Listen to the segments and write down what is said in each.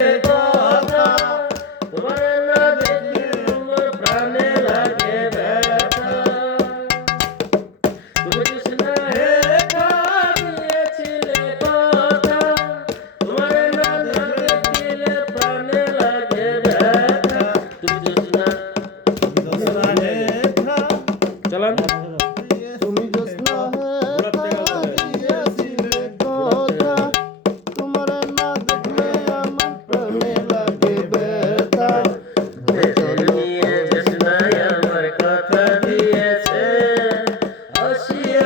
Yeah.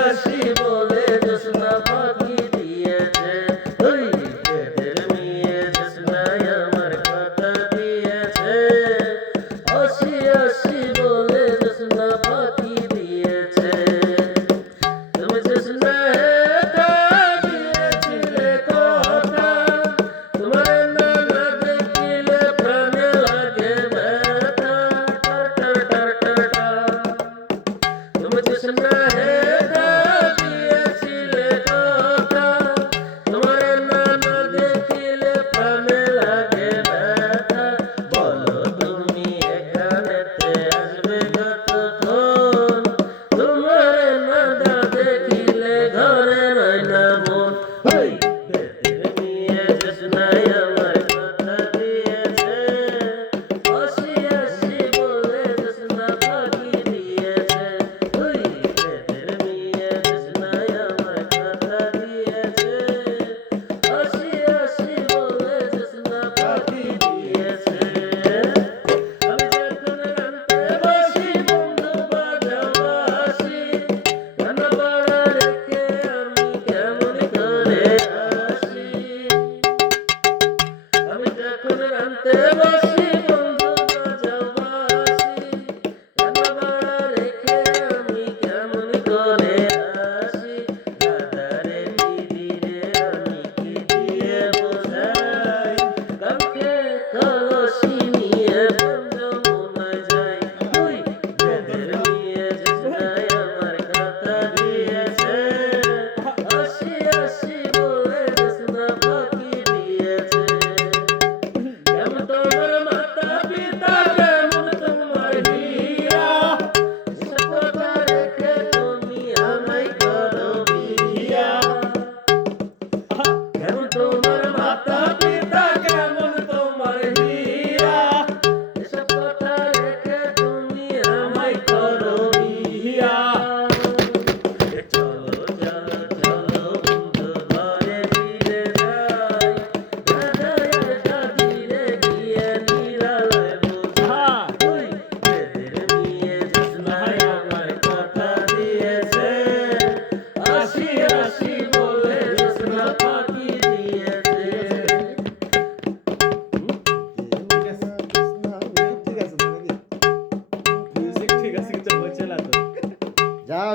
আসিব।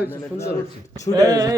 가있어 손절했어. 에이, 에이.